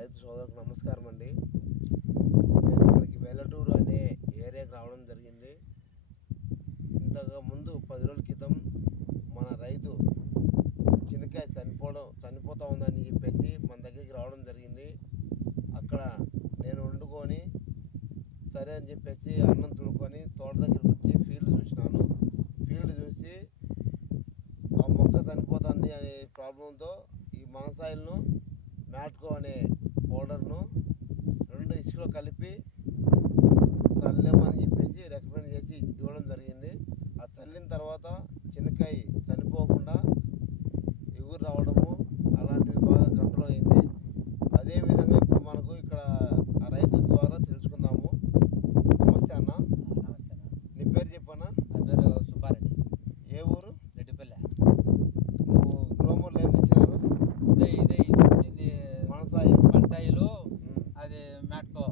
రైతు సోదరులకు నమస్కారం అండి. నేను ఇక్కడికి వెల్లటూరు అనే ఏరియాకి రావడం జరిగింది. ఇంతకు ముందు 10 రోజుల క్రితం మన రైతు చినకాయ చనిపోతూ ఉందని చెప్పేసి మన దగ్గరికి రావడం జరిగింది. అక్కడ నేను వండుకొని సరే అని చెప్పేసి అన్నం తుడుకొని తోట దగ్గరికి వచ్చి ఫీల్డ్ చూసినాను. ఫీల్డ్ చూసి ఆ మొక్క చనిపోతుంది అనే ప్రాబ్లంతో ఈ మనసాయిల్ను మ్యాట్కో అనే పౌడర్ను 2 ఇసుకలో కలిపి చల్లేమని చెప్పేసి రికమెండ్ చేసి ఇవ్వడం జరిగింది. ఆ చల్లిన తర్వాత చినకాయ చనిపోకుండా ఎగురు రావడము అలాంటివి బాగా కంట్రోల్ అయింది. అదేవిధంగా ఇప్పుడు మనకు ఇక్కడ ఆ రైతు ద్వారా తెలుసుకుందాము. నమస్తే అన్న. నమస్తే అన్న. నీ పేరు చెప్పన్నా? నా పేరు సుబ్బారెడ్డి. ఏ ఊరు? రెడ్డిపల్లె. నువ్వు గ్రోమర్లో ఏమి ఇచ్చినారు? ఇదే ఇది వచ్చింది మనసాయిలు. అది మ్యాట్కో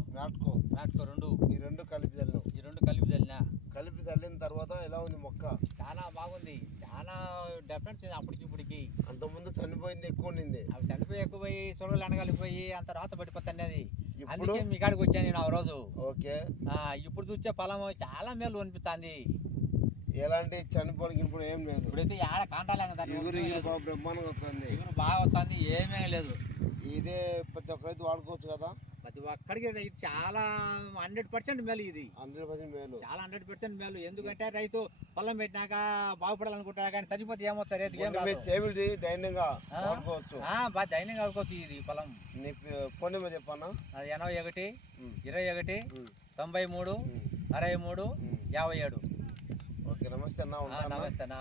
2 ఈ రెండు కలిపి చల్లినావు? ఈ 2 కలిపి చల్లినా. కలిపి చల్లిన తర్వాత ఎలా ఉంది మొక్క? చాలా బాగుంది. చాలా డిఫరెన్స్ అప్పటికి ఇప్పటికి. అంతకుముందు చనిపోయింది ఎక్కువ ఉండింది. అవి చనిపోయి ఎక్కువపోయి సొరగలు ఎండగలిపోయి అంత రాత పడిపోతుంది. అది ఇప్పుడు అందుకే మీ కాడికి వచ్చాను నేను ఆ రోజు. ఓకే. ఇప్పుడు చూసే పొలం చాలా మేలు అనిపిస్తుంది. ఎలాంటి చనిపోవడానికి ఇప్పుడు ఏం లేదు. ఇప్పుడైతే ఏడ కాంటాలే కదా, ఎగురు బాగా బ్రహ్మాండంగా వస్తుంది. ఎగురు బాగా వస్తుంది, ఏమీ లేదు. ఇదే ప్రతి ఒక్క రైతు వాడుకోవచ్చు కదా? ప్రతి ఒక్కడికి ఇది చాలా 100% మేలు. ఇది 100% మేలు, చాలా 100% మేలు. ఎందుకంటే రైతు పొలం పెట్టినాక బాగుపడాలనుకుంటాడు, కానీ చనిపోతే ఏమవుతారు? ధైర్యంగా వాడుకోవచ్చు. బాగా ధైర్యంగా ఆడుకోవచ్చు ఇది పొలం. నీ ఫోన్ నెంబర్ చెప్పన్నా? అది 81 21 93 63 57. ఓకే, నమస్తే అన్న. నమస్తే అన్న.